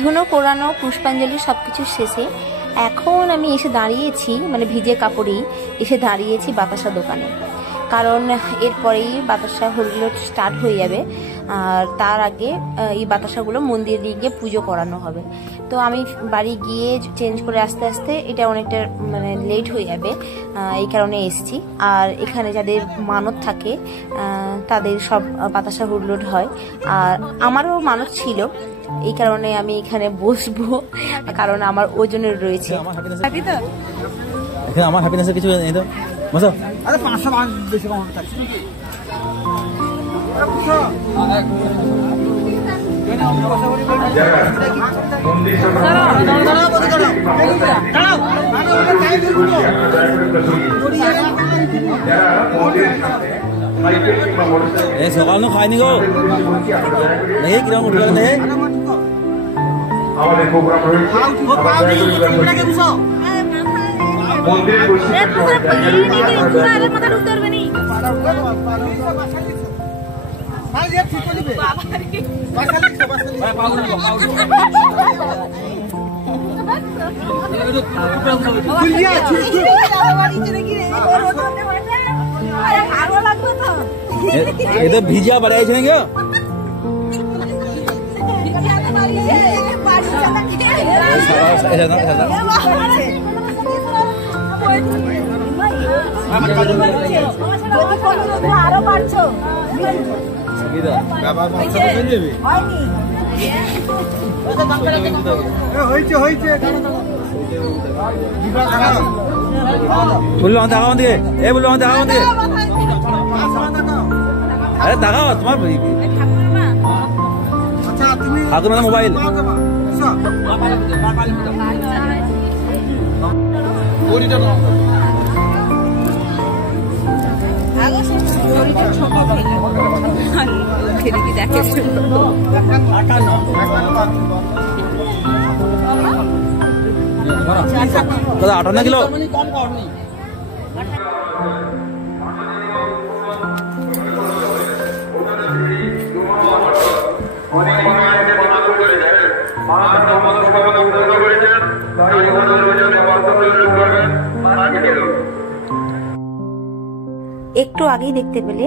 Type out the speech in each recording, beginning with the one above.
ধুনো পোড়ানো পুষ্পাঞ্জলি সবকিছু শেষে এখন আমি এসে দাঁড়িয়েছি, মানে ভিজে কাপড়েই এসে দাঁড়িয়েছি বাতাসা দোকানে। কারণ এরপরেই বাতাসা হরিলোট স্টার্ট হয়ে যাবে, আর তার আগে এই বাতাসাগুলো মন্দিরে দিয়ে গিয়ে পুজো করানো হবে। তো আমি বাড়ি গিয়ে চেঞ্জ করে আস্তে আস্তে এটা অনেকটা মানে লেট হয়ে যাবে, এই কারণে এসেছি। আর এখানে যাদের মানত থাকে তাদের সব বাতাসা হরিলোট হয়, আর আমারও মানত ছিল, এই কারণে আমি এখানে বসবো, কারণ আমার ওজনের রয়েছে। আমার হ্যাপিনেসের কিছু নেই তো বসো। আরে 500 মান বেশি কম থাকছে। সকাল নো খাইনি গো দেখি কিরকম উঠলো দেখে আমাদের প্রোগ্রাম রয়েছে মন্দিরের ये तो भीजा बढ़ाई छेंगे अरे दागा तुम्हार हाथ में मोबाइल कदा 58 किलो একটু আগেই দেখতে পেলে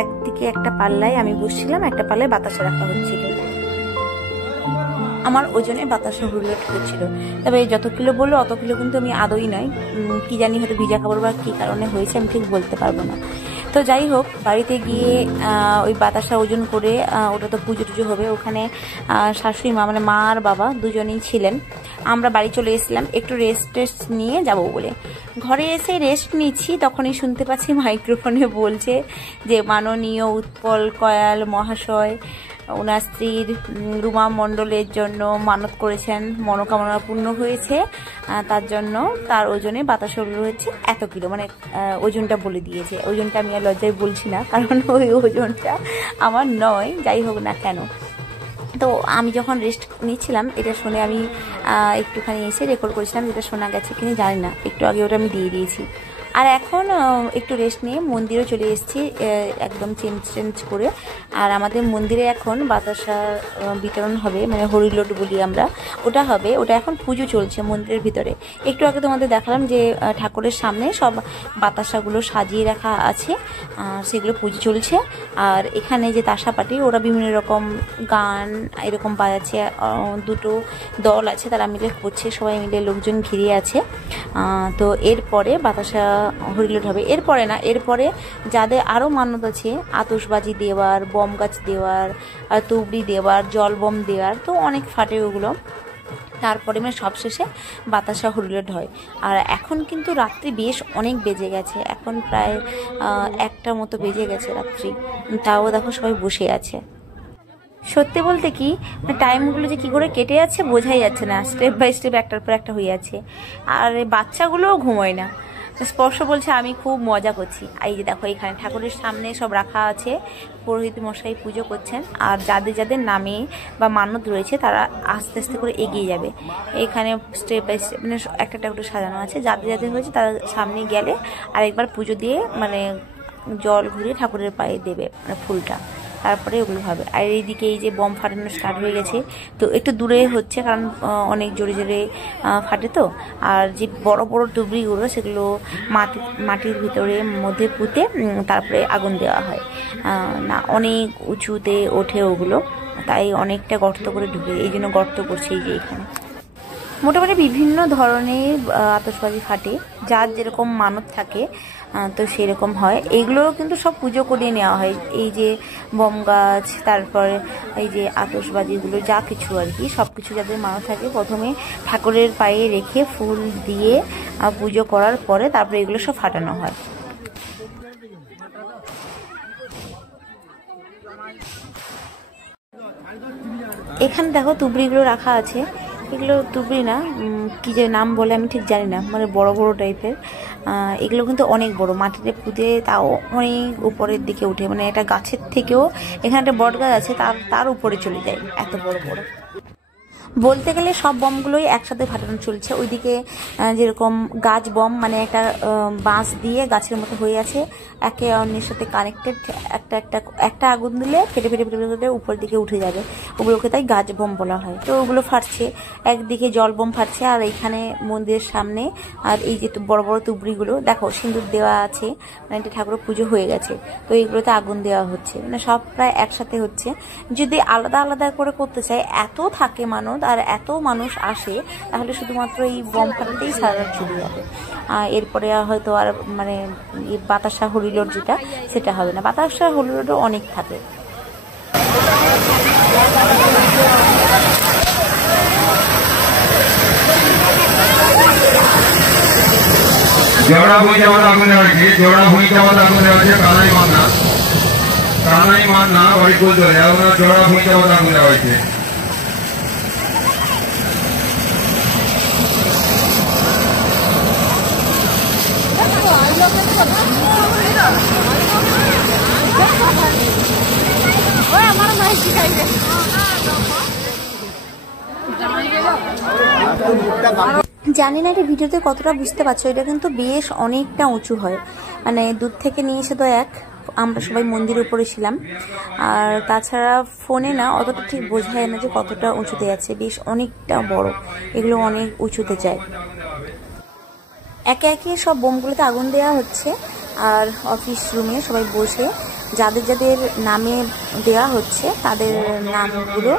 একদিকে একটা পাল্লায় আমি বসছিলাম, একটা পাল্লায় বাতাসা রাখা হচ্ছিল। আমার ওজনে বাতাসা হরিলোট হচ্ছিল, তবে যত কিলো বললো অত কিলো কিন্তু আমি আদৌই নয়, কি জানি হয়তো ভিজা কাপড় বা কী কারণে হয়েছে আমি ঠিক বলতে পারবো না। তো যাই হোক, বাড়িতে গিয়ে ওই বাতাসা ওজন করে ওটা তো পুজো টুজো হবে, ওখানে শাশুড়ি মা মানে মা আর বাবা দুজনেই ছিলেন। আমরা বাড়ি চলে এসেছিলাম একটু রেস্ট নিয়ে যাব বলে। ঘরে এসে রেস্ট নিচ্ছি, তখনই শুনতে পাচ্ছি মাইক্রোফোনে বলছে যে মাননীয় উৎপল কয়াল মহাশয় ওনার স্ত্রীর রুমা মণ্ডলের জন্য মানত করেছেন, মনোকামনা পূর্ণ হয়েছে, তার জন্য তার ওজনে বাতাসা হচ্ছে এত কিলো, মানে ওজনটা বলে দিয়েছে। ওজনটা আমি আর লজ্জায় বলছি না, কারণ ওই ওজনটা আমার নয়, যাই হোক না কেন। তো আমি যখন রেস্ট নিচ্ছিলাম এটা শুনে আমি একটুখানি এসে রেকর্ড করেছিলাম, যেটা শোনা গেছে কিনা জানি না, একটু আগে ওটা আমি দিয়ে দিয়েছি। আর এখন একটু রেস্ট নিয়ে মন্দিরে চলে এসেছি একদম চেঞ্জ করে। আর আমাদের মন্দিরে এখন বাতাসা বিতরণ হবে, মানে হরিলোট বলি আমরা, ওটা হবে। ওটা এখন পুজো চলছে মন্দিরের ভিতরে। একটু আগে তোমাদের দেখালাম যে ঠাকুরের সামনে সব বাতাসাগুলো সাজিয়ে রাখা আছে, সেগুলো পুজো চলছে। আর এখানে যে তাসাপাটি ওরা বিভিন্ন রকম গান এরকম বাজাচ্ছে, দুটো দল আছে তারা মিলে করছে, সবাই মিলে লোকজন ঘিরে আছে। তো এরপরে বাতাসা হরিলোট হবে। এরপরে না, এরপরে যাদের আরও মানত আছে আতশবাজি দেওয়ার, বম গাছ দেওয়ার, তুবড়ি দেওয়ার, জল বম দেওয়ার, তো অনেক ফাটে ওগুলো। তারপরে মানে সবশেষে বাতাসা হরিলোট হয়। আর এখন কিন্তু রাত্রি বেশ অনেক বেজে গেছে, এখন প্রায় 1টার মতো বেজে গেছে রাত্রি, তাও দেখো সবাই বসে আছে। সত্যি বলতে কি টাইমগুলো যে কী করে কেটে যাচ্ছে বোঝাই যাচ্ছে না, স্টেপ বাই স্টেপ একটার পর একটা হয়ে যাচ্ছে। আর বাচ্চাগুলোও ঘুমোয় না, স্পর্শ বলছে আমি খুব মজা করছি। এই যে দেখো এখানে ঠাকুরের সামনে সব রাখা আছে, পুরোহিত মশাই পুজো করছেন। আর যাদের যাদের নামে বা মানত রয়েছে তারা আস্তে আস্তে করে এগিয়ে যাবে। এখানে স্টেপ বাই স্টেপ মানে একটা একটা সাজানো আছে, যাদের যাদের হয়েছে তারা সামনে গেলে আরেকবার পুজো দিয়ে মানে জল ঘুরিয়ে ঠাকুরের পায়ে দেবে মানে ফুলটা। তারপরে ওগুলো হবে। আর এইদিকে এই যে বম ফাটানো স্টার্ট হয়ে গেছে, তো একটু দূরে হচ্ছে কারণ অনেক জোরে জোরে ফাটে তো। আর যে বড় বড় টুবড়িগুলো সেগুলো মাটির ভিতরে মধ্যে পুঁতে তারপরে আগুন দেওয়া হয় না, অনেক উঁচুতে ওঠে ওগুলো, তাই অনেকটা গর্ত করে ঢুকে, এই জন্য গর্ত করছে এই যে এখানে। মোটামুটি বিভিন্ন ধরনের আতশবাজি ফাটে, যার যেরকম মানত থাকে তো সেরকম হয়। এইগুলোও কিন্তু সব পুজো করিয়ে নেওয়া হয়, এই যে বম গাছ, তারপর এই যে আতশবাজিগুলো, যা কিছু আর কি সব কিছু যাদের মানত থাকে প্রথমে ঠাকুরের পায়ে রেখে ফুল দিয়ে পুজো করার পরে তারপরে এগুলো সব ফাটানো হয়। এখানে দেখো তুবড়িগুলো রাখা আছে, এগুলো তুবড়ি না, কি যে নাম বলে আমি ঠিক জানি না, মানে বড় বড় টাইপের। এগুলো কিন্তু অনেক বড়, মাটিতে পুঁতে তাও অনেক উপরের দিকে উঠে, মানে একটা গাছের থেকেও, এখানে একটা বট গাছ আছে তার উপরে চলে যায়, এত বড় বড়। বলতে গেলে সব বমগুলোই একসাথে ফাটানো চলছে। ওইদিকে যেরকম গাছ বম, মানে একটা বাঁশ দিয়ে গাছের মতো হয়ে আছে, একে অন্যের সাথে কানেক্টেড, একটা আগুন দিলে ফেটে ফেটে ফেটে ফেটে উপরের দিকে উঠে যাবে, ওগুলোকে তাই গাছ বম বলা হয়। তো ওগুলো ফাটছে, একদিকে জল বম ফাটছে, আর এইখানে মন্দিরের সামনে আর এই যে বড় বড় তুবড়িগুলো দেখো সিঁদুর দেওয়া আছে, মানে এটা ঠাকুরের পুজো হয়ে গেছে, তো এইগুলোতে আগুন দেওয়া হচ্ছে, মানে সব প্রায় একসাথে হচ্ছে। যদি আলাদা আলাদা করে করতে চাই, এত থাকে মানত আর এত মানুষ আসে, তাহলে শুধুমাত্র এই বম ফাটাতেই সারা রাত চলে যাবে। এরপরে হয়তো আর মানে বাতাসা হরিলোড যেটা, সেটা হবে না। বাতাসা হরিলোডও অনেক থাকে। জোড়া ভুঁই যাওয়ার আগুনে হয়েছে, জোড়া ভুঁই যাওয়ার আগুনে হয়েছে কানাই মান্না হরিকুল ধরে জোড়া ভুঁই যাওয়ার আগুনে হয়েছে। জানি না এটা ভিডিওতে কতটা বুঝতে পারছো, এটা কিন্তু বেশ অনেকটা উঁচু হয়, মানে দূর থেকে নিয়ে এসে তো আমরা সবাই মন্দিরের উপরে ছিলাম, আর তাছাড়া ফোনে না অতটা ঠিক বোঝায় না যে কতটা উঁচুতে আছে, বেশ অনেকটা বড়, এগুলো অনেক উঁচুতে যায়। একে একে সব বোমগুলোতে আগুন দেওয়া হচ্ছে, আর অফিস রুমে সবাই বসে যাদের যাদের নামে দেওয়া হচ্ছে তাদের নামগুলো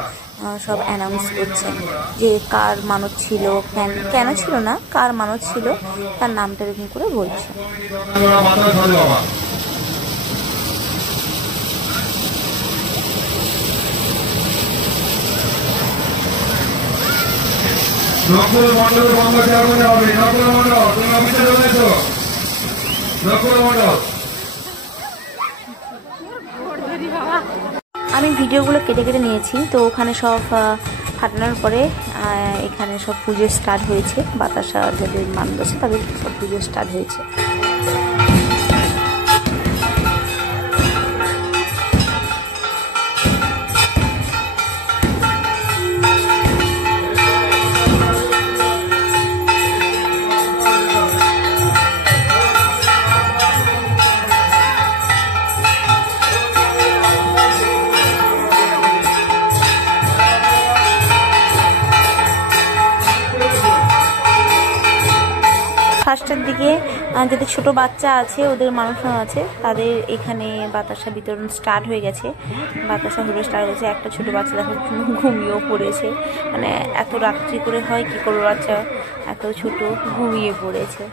সব অ্যানাউন্স করছেন, যে কার মানত ছিল, কেন ছিল না, কার মানত ছিল তার নামটা এরকম করে বলছে। নকুল মন্ডল বন্ধ চালানো হবে, নকুল মন্ডল তুমি অফিসে রয়েছো, নকুল মন্ডল। আমি ভিডিওগুলো কেটে কেটে নিয়েছি, তো ওখানে সব ফাটানোর পরে এখানে সব পুজো স্টার্ট হয়েছে, বাতাসা যাদের মান আছে তাদের সব পুজো স্টার্ট হয়েছে। ফার্স্টের দিকে যাদের ছোট বাচ্চা আছে, ওদের মানুষজন আছে, তাদের এখানে বাতাসা বিতরণ স্টার্ট হয়ে গেছে, বাতাসা হলো স্টার্ট হয়েছে। একটা ছোট বাচ্চা দেখো ঘুমিয়েও পড়েছে, মানে এত রাত্রি করে হয় কি করবো, বাচ্চা এত ছোট ঘুমিয়ে পড়েছে।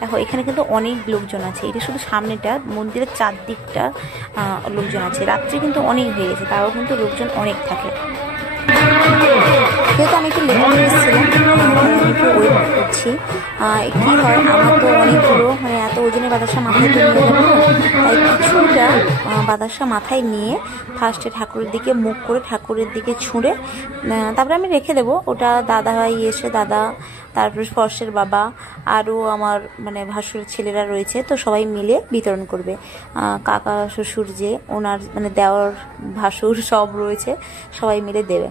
দেখো এখানে কিন্তু অনেক লোকজন আছে, এটা শুধু সামনেটা, মন্দিরের চারদিকটা লোকজন আছে। রাত্রি কিন্তু অনেক হয়ে গেছে, তাও কিন্তু লোকজন অনেক থাকে। যেহেতু আমি একটু লেট করে এসেছিলাম, একটু ওয়েট করছি। কী হয়, আমার তো অনেকগুলো, মানে এত ওজনের বাতাসা মাথায় তুলে যাবে না, তাই কিছুটা বাতাসা মাথায় নিয়ে ফার্স্টে ঠাকুরের দিকে মুখ করে ঠাকুরের দিকে ছুঁড়ে তারপরে আমি রেখে দেবো। ওটা দাদা ভাই এসে, দাদা, তারপরে স্পর্শের বাবা, আরও আমার মানে ভাসুরের ছেলেরা রয়েছে, তো সবাই মিলে বিতরণ করবে। কাকা শ্বশুর যে ওনার মানে দেওয়ার ভাসুর সব রয়েছে, সবাই মিলে দেবে।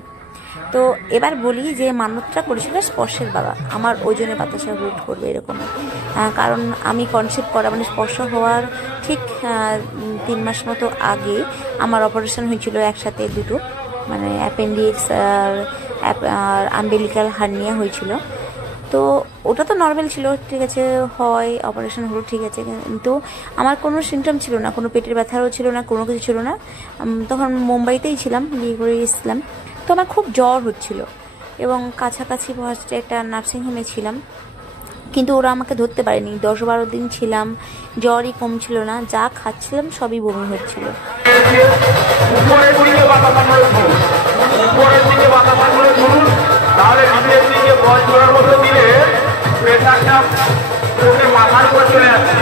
তো এবার বলি যে মান্যতটা করেছিল স্পর্শের বাবা, আমার ওজনে বাতাসা হুট করবে এরকম। কারণ আমি কনসেপ্ট করা মানে স্পর্শ হওয়ার ঠিক 3 মাস মতো আগে আমার অপারেশন হয়েছিল একসাথে দুটো, মানে অ্যাপেন্ডিক্স আর আম্বিলিক্যাল হার্নিয়া হয়েছিল। তো ওটা তো নর্মাল ছিল, ঠিক আছে, হয় অপারেশন হলো, ঠিক আছে, কিন্তু আমার কোনো সিমটম ছিল না, কোনো পেটের ব্যথারও ছিল না, কোনো কিছু ছিল না। তখন মুম্বাইতেই ছিলাম, বিয়ে করে এসেছিলাম। তো আমার খুব জ্বর হচ্ছিল এবং কাছাকাছি ফার্স্টে একটা নার্সিংহোমে ছিলাম, কিন্তু ওরা আমাকে ধরতে পারেনি। 10-12 দিন ছিলাম, জ্বরই কমছিল না, যা খাচ্ছিলাম সবই বমি হচ্ছিল। উপরের দিকে বাতাসাগুলো ধরুন, উপরের দিকে বাতাসাগুলো ধরুন, তাহলে নিচের দিকে বল জোড়ার মতো দিলে প্রেশারটা চোখের মাথার উপর চলে আসছে।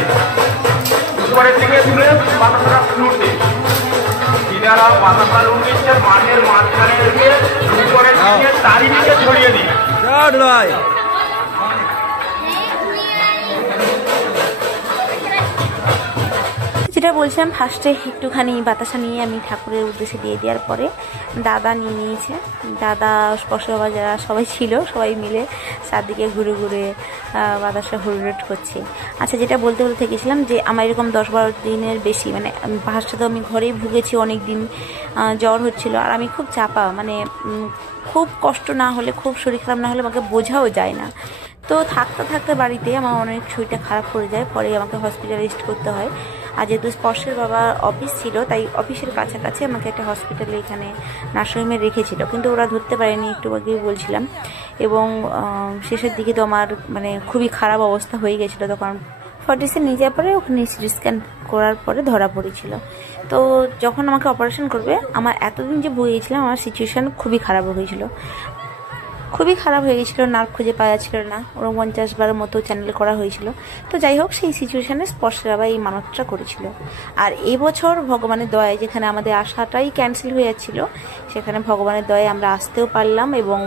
উপরের দিকে তুলে বাতাসাটা ফ্লুট দিন। যারা বাতাসা লুট দিচ্ছেন মাঠের মাঝখানে রেখে উপরের দিকে চারিদিকে ছড়িয়ে দিন। যেটা বলছিলাম, ফার্স্টে একটুখানি বাতাসা নিয়ে আমি ঠাকুরের উদ্দেশ্যে দিয়ে দেওয়ার পরে দাদা নিয়ে নিয়েছে। দাদা, স্পর্শ বাবা, যারা সবাই ছিল, সবাই মিলে চারদিকে ঘুরে ঘুরে বাতাসা হুড়ুট করছে। আচ্ছা, যেটা বলতে থেকেছিলাম যে আমার এরকম 10-12 দিনের বেশি, মানে ফার্স্টে তো আমি ঘরেই ভুগেছি অনেক দিন, জ্বর হচ্ছিল, আর আমি খুব চাপা, মানে খুব কষ্ট না হলে, খুব শরীর খারাপ না হলে আমাকে বোঝাও যায় না। তো থাকতে থাকতে বাড়িতে আমার অনেক শরীরটা খারাপ করে যায়, পরে আমাকে হসপিটালাইজড করতে হয়। আর যেহেতু স্পর্শের বাবার অফিস ছিল, তাই অফিসের কাছাকাছি আমাকে একটা হসপিটালে এখানে নার্সিংহোমে রেখেছিল, কিন্তু ওরা ধরতে পারেনি, একটু আগেই বলছিলাম। এবং শেষের দিকে তো আমার মানে খুবই খারাপ অবস্থা হয়ে গেছিলো, তখন 40 নিয়ে যাওয়ার পরে ওখানে সিটি স্ক্যান করার পরে ধরা পড়েছিল। তো যখন আমাকে অপারেশন করবে, আমার এতদিন যে ভুগেছিলাম, আমার সিচুয়েশান খুবই খারাপ হয়েছিল, খুবই খারাপ হয়ে গেছিলো, নার্ভ খুঁজে পাওয়া যাচ্ছিল না। 49 বারের মতো চ্যানেল করা হয়েছিল। তো যাই হোক, সেই সিচুয়েশানে স্পর্শের বাবা এই মানতটা করেছিল। আর এবছর ভগবানের দয়ায়, যেখানে আমাদের আশাটাই ক্যান্সেল হয়ে যাচ্ছিল, সেখানে ভগবানের দয়ায় আমরা আসতেও পারলাম, এবং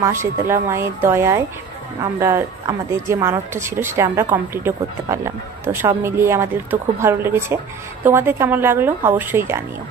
মা শীতলা মায়ের দয়ায় আমরা আমাদের যে মানতটা ছিল সেটা আমরা কমপ্লিটও করতে পারলাম। তো সব মিলিয়ে আমাদের তো খুব ভালো লেগেছে। তোমাদের কেমন লাগলো অবশ্যই জানিও।